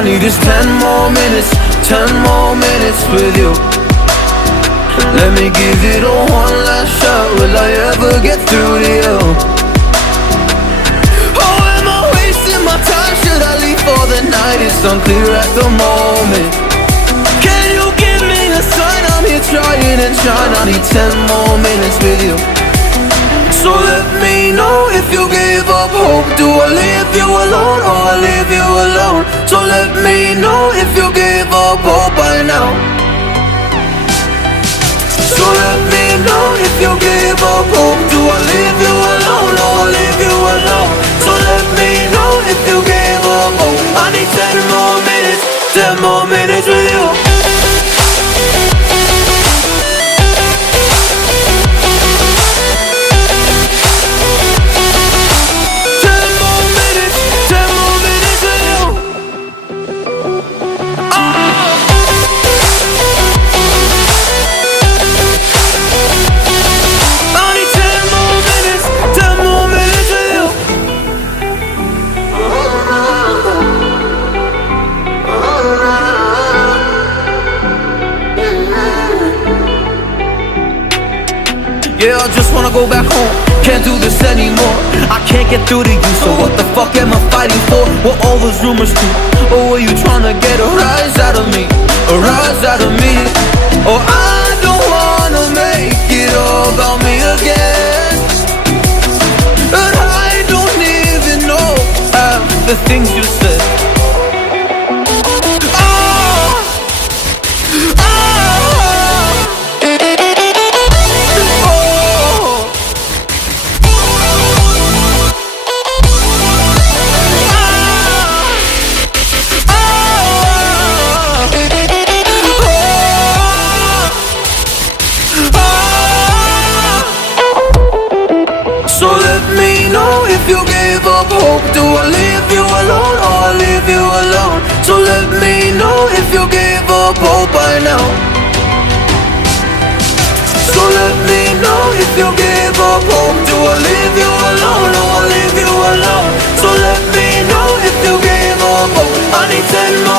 I need is 10 more minutes, 10 more minutes with you. Let me give it a one last shot. Will I ever get through to you? Oh, am I wasting my time? Should I leave for the night? It's unclear at the moment. Can you give me a sign? I'm here trying and trying. I need 10 more minutes with you. So let me know if you gave up hope. Do I leave you alone or I leave you alone? So let me know if you gave up hope by now. So let me know if you gave up hope. Do I leave you alone or I leave you alone? So let me know if you gave up hope. I need 10 more minutes, 10 more minutes with you. Yeah, I just wanna go back home. Can't do this anymore. I can't get through to you, so what the fuck am I fighting for? What all those rumors do? Or were you trying to get a rise out of me? A rise out of me? Oh, I don't wanna make it all about me again. And I don't even know half the things you said. So let me know if you gave up hope. Do I leave you alone or I leave you alone? So let me know if you gave up hope by now. So let me know if you gave up hope. Do I leave you alone or I leave you alone? So let me know if you gave up hope. I need 10 more